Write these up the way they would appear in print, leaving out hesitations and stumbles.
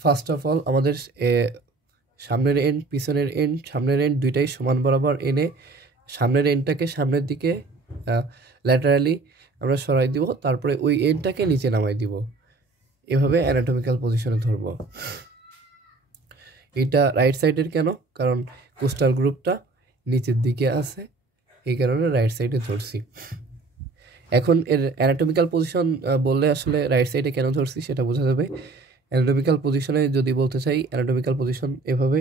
First of all আমাদের সামনের and পিছনের এন্ড সামনের এন্ড দুইটাই সমান বরাবর এনে সামনের এন্ডটাকে সামনের দিকে ল্যাটারালি আমরা সরাই দিব, তারপরে ওই এন্ডটাকে নিচে নামাই দিব, এভাবে অ্যানাটমিক্যাল পজিশনে ধরবো। এটা রাইট সাইডের কেন? কারণ কোস্টাল গ্রুপটা নিচের দিকে আছে, এই কারণে রাইট সাইডে ধরছি। এখন এর অ্যানাটমিক্যাল পজিশন বললে আসলে রাইট সাইডে কেন ধরছি সেটা বোঝা যাবে। অ্যানাটমিক্যাল পজিশনে যদি বলতে চাই, অ্যানাটমিক্যাল পজিশন এভাবে,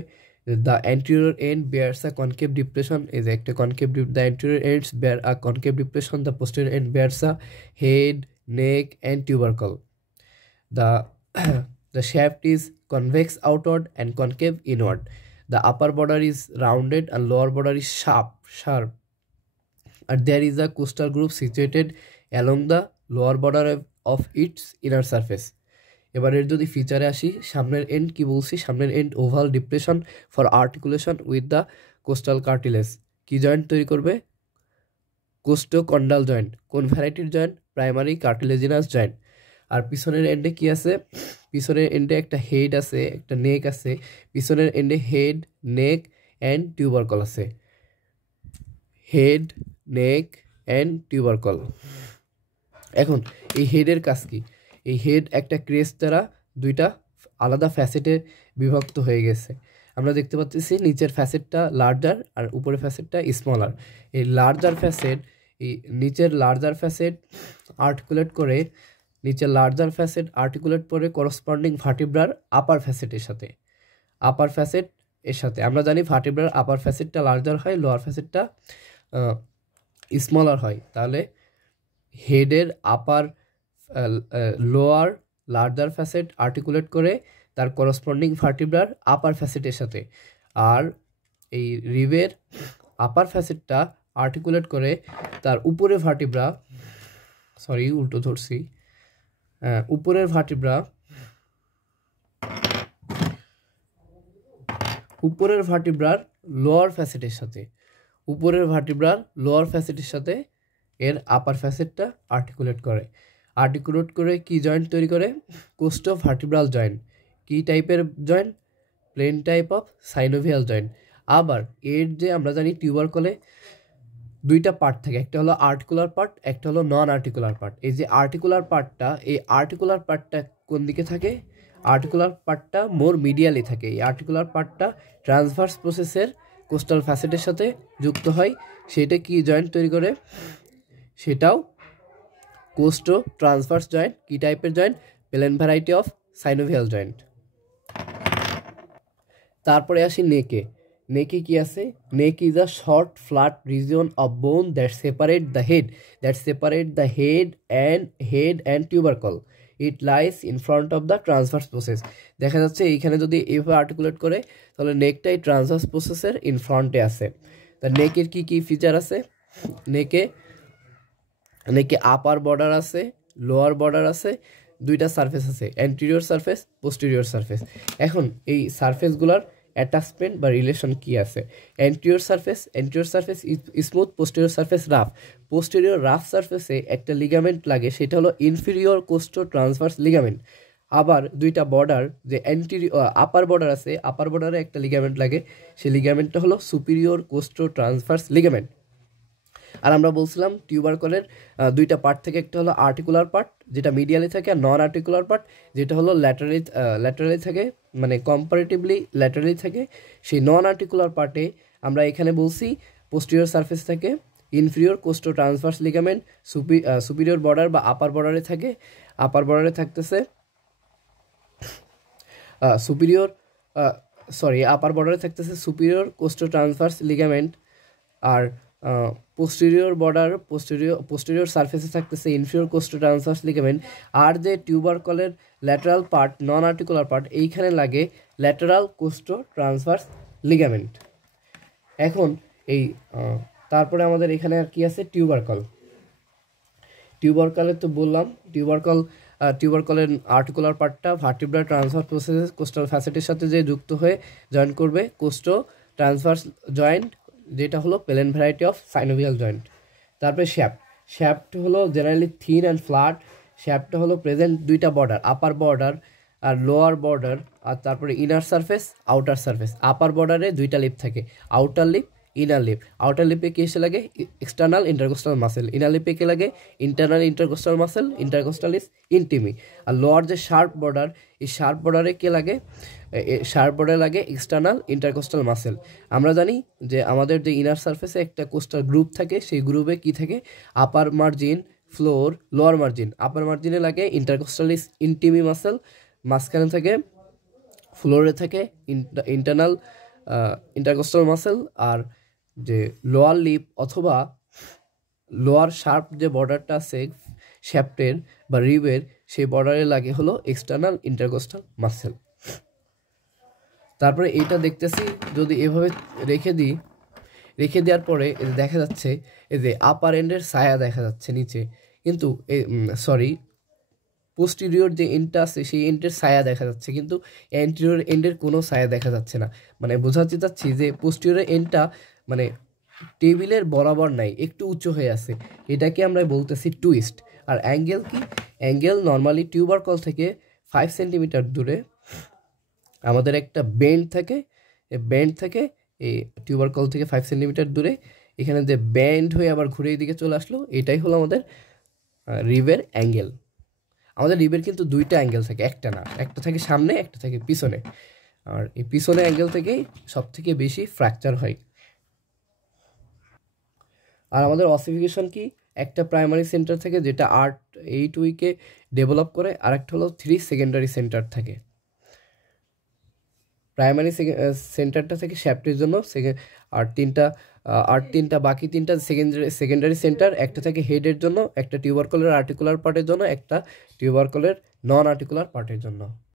the anterior end bears a concave depression, is একটা concave the anterior ends bear a concave depression, the posterior end bears a head, neck and tubercle. The the shaft is convex outward and concave inward. The upper border is rounded and lower border is sharp. And there is a costal group situated along the lower border of its inner surface. এবারের যদি ফিচারে আসি, সামনের and কি বলছি, সামনের end oval depression for articulation with the costal cartilage. কি joint তৈরি করবে? Costochondral joint. কোন ভ্যারাইটির জয়েন্ট? Primary cartilaginous joint. আর পিছনের এন্ডে কি আছে? পিছনের এন্ডে একটা হেড আছে, একটা নেক আছে। পিছনের এন্ডে হেড, নেক অ্যান্ড টিউবারকল আছে। Head, neck and tubercle. এখন এই হেডের কাজ কি? এই হেড একটা ক্রেস্ট দ্বারা দুইটা আলাদা ফ্যাসেটে বিভক্ত হয়ে গেছে। আমরা দেখতে পাচ্ছি নিচের ফ্যাসেটটা লার্জার আর উপরের ফ্যাসেটটা স্মলার। এই লার্জার ফ্যাসেট, এই নিচের লার্জার ফ্যাসেট আর্টিকুলেট করে, নিচের লার্জার ফ্যাসেট আর্টিকুলেট করে করসপন্ডিং ভার্টিব্রার আপার ফ্যাসেটের সাথে। আপার ফ্যাসেট এর সাথে আমরা জানি ভার্টিব্রার আপার ফ্যাসেটটা লার্জার হয়, লোয়ার ফ্যাসেটটা স্মলার হয়। তাহলে হেডের upper lower larger facet articulate করে তার করসপন্ডিং ভার্টিব্রার আপার ফ্যাসেটের সাথে, আর এই রিবের আপার ফ্যাসেটটা আর্টিকুলেট করে তার উপরে ভার্টিব্রা, সরি উল্টো ধরছি, উপরের ভার্টিব্রা, উপরের ভার্টিব্রার লোয়ার ফ্যাসেটের সাথে, উপরের ভার্টিব্রার লোয়ার ফ্যাসেটের সাথে এর আপার ফ্যাসেটটা আর্টিকুলেট করে। আর্টিকুলেট করে কি জয়েন্ট তৈরি করে? Costovertebral joint. কি টাইপের joint? Plane type of synovial joint. আবার এর যে আমরা জানি টিউবারকলে দুইটা পার্ট থাকে, একটা হলো আর্টিকুলার পার্ট, একটা হলো নন আর্টিকুলার পার্ট। এই যে আর্টিকুলার পার্টটা, এই আর্টিকুলার পার্টটা কোন দিকে থাকে? আর্টিকুলার পার্টটা মোর মিডিয়ালি থাকে। এই আর্টিকুলার পার্টটা ট্রান্সভার্স প্রসেসের কোস্টাল ফ্যাসেটের সাথে যুক্ত হয়। সেটা কি জয়েন্ট তৈরি করে? সেটাও কোস্টো ট্রান্সভার্স জয়েন্ট। কি টাইপের joint? Plane variety of synovial joint. তারপরে আসি নেকে। নেকে কি আছে? Neck is a short flat region of bone that separate the head and tubercle. It lies in front of the transverse process. দেখা যাচ্ছে এইখানে যদি এইভাবে আর্টিকুলেট করে তাহলে নেকটাই ট্রান্সভার্স প্রসেসের ইন ফ্রন্টে আছে। তা নেকের কি কি ফিচার আছে? নেকে আপার বর্ডার আছে, লোয়ার বর্ডার আছে, দুইটা সারফেস আছে, অ্যান্টিরিয়র সারফেস, পোস্টেরিয়র সারফেস। এখন এই সারফেসগুলোর অ্যাটাচমেন্ট বা রিলেশন কি আছে? Anterior surface smooth, posterior surface rough. Posterior rough সারফেসে একটা লিগামেন্ট লাগে, সেটা হলো ইনফিরিয়র কোস্টো ট্রান্সভার্স লিগামেন্ট। আবার দুইটা বর্ডার, যে আপার বর্ডার আছে, আপার বর্ডারে একটা লিগামেন্ট লাগে, সেই লিগামেন্টটা হলো সুপিরিয়র কোস্টো ট্রান্সভার্স লিগামেন্ট। আর আমরা বলছিলাম টিউবারকলের দুইটা পার্ট থেকে, একটা হলো আর্টিকুলার পার্ট যেটা মিডিয়ালি থাকে, আর নন আর্টিকুলার পার্ট যেটা হলো ল্যাটারালি থাকে, মানে কম্পারেটিভলি ল্যাটারালি থাকে। সেই নন আর্টিকুলার পার্টে আমরা এখানে বলছি পোস্টেরিয়র সারফেস থাকে, inferior costotransverse ligament, superior border বা আপার বর্ডারে থাকে। আপার বর্ডারে থাকতেছে আপার বর্ডারে থাকতেছে সুপিরিয়র কোস্টো ট্রান্সভার্স লিগামেন্ট, আর পোস্টেরিয়র সারফেসে থাকতেছে ইনফিরিয়র কোস্টো ট্রান্সভার্স লিগামেন্ট। আর যে টিউবারকলের ল্যাটারাল পার্ট, নন আর্টিকুলার পার্ট, এইখানে লাগে ল্যাটারাল কোস্টো ট্রান্সভার্স লিগামেন্ট। এখন এই তারপরে আমাদের এখানে আর কি আছে? টিউবারকলের তো বললাম, টিউবারকলের আর্টিকুলার পার্টটা ভার্টিব্রাল ট্রান্সভার্স প্রসেস কোস্টাল ফ্যাসেটের সাথে যে যুক্ত হয়ে জয়েন করবে, কোস্টো ট্রান্সভার্স জয়েন্ট, যেটা হলো plane variety of synovial joint. তারপরে শ্যাফট হলো জেনারেলি থিন অ্যান্ড ফ্ল্যাট। শ্যাফটটা হলো প্রেজেন্ট দুইটা বর্ডার, আপার বর্ডার আর লোয়ার বর্ডার আর তারপরে inner surface, outer surface. Upper বর্ডারে দুইটা লিপ থাকে, outer lip, inner lip. Outer লিপে কি এসে লাগে? External intercostal muscle. ইনার লিপে কে লাগে? Internal intercostal muscle, intercostalis intimi. আর লোয়ার যে শার্প বর্ডার, এই শার্প বর্ডারে কে লাগে? শার্প বর্ডারে লাগে এক্সটার্নাল ইন্টারকোস্টাল মাসেল। আমরা জানি যে আমাদের যে ইনার সারফেসে একটা কোস্টাল গ্রুপ থাকে, সেই গ্রুপে কি থাকে? আপার মার্জিন, ফ্লোর, লোয়ার মার্জিন। আপার মার্জিনে লাগে ইন্টারকোস্টালিস ইন্টিমি মাসেল, মাঝখানে থাকে ফ্লোরে থাকে ইন্টারনাল ইন্টারকোস্টাল মাসেল। আর যে লোয়ার লিপ অথবা লোয়ার শার্প যে বর্ডারটা আছে শ্যাফটের বা রিবের, সেই বর্ডারে লাগে হলো এক্সটার্নাল ইন্টারকোস্টাল মাসেল। তারপরে এইটা দেখতেছি যদি এভাবে রেখে দেওয়ার পরে দেখা যাচ্ছে এই যে আপার এন্ডের ছায়া দেখা যাচ্ছে নিচে, কিন্তু পোস্টিরিয়র যে এন্ডটা আছে সেই এন্ডের ছায়া দেখা যাচ্ছে, কিন্তু অ্যান্টিরিয়র এন্ডের কোনো ছায়া দেখা যাচ্ছে না। মানে বোঝাতে চাচ্ছি যে পোস্টিরিয়র এন্ডটা মানে টেবিলের বরাবর নাই, একটু উঁচু হয়ে আছে, এটাকে আমরা বলতেছি টুইস্ট। আর অ্যাঙ্গেল কি? অ্যাঙ্গেল নর্মালি টিউবারকল থেকে 5 সেন্টিমিটার দূরে আমাদের একটা বেন্ড থাকে, এই টিউবারকল থেকে 5 সেন্টিমিটার দূরে এখানে যে ব্যান্ড হয়ে আবার ঘুরে এদিকে চলে আসলো, এটাই হলো আমাদের রিবের অ্যাঙ্গেল। আমাদের রিবের কিন্তু দুইটা অ্যাঙ্গেল থাকে, একটা না, একটা থাকে সামনে, একটা থাকে পিছনে। আর এই পিছনে অ্যাঙ্গেল থেকেই সব থেকে বেশি ফ্র্যাকচার হয়। আর আমাদের অসিফিকেশন কি? একটা প্রাইমারি সেন্টার থেকে যেটা 8 উইকে ডেভেলপ করে, আর একটা হলো 3 সেকেন্ডারি সেন্টার থাকে। প্রাইমারি সেন্টারটা থেকে শ্যাফটের জন্য, আর তিনটা বাকি তিনটা সেকেন্ডারি সেন্টার, একটা থেকে হেডের জন্য, একটা টিউবারকলের আর্টিকুলার পার্টের জন্য, একটা টিউবারকলের নন আর্টিকুলার পার্টের জন্য।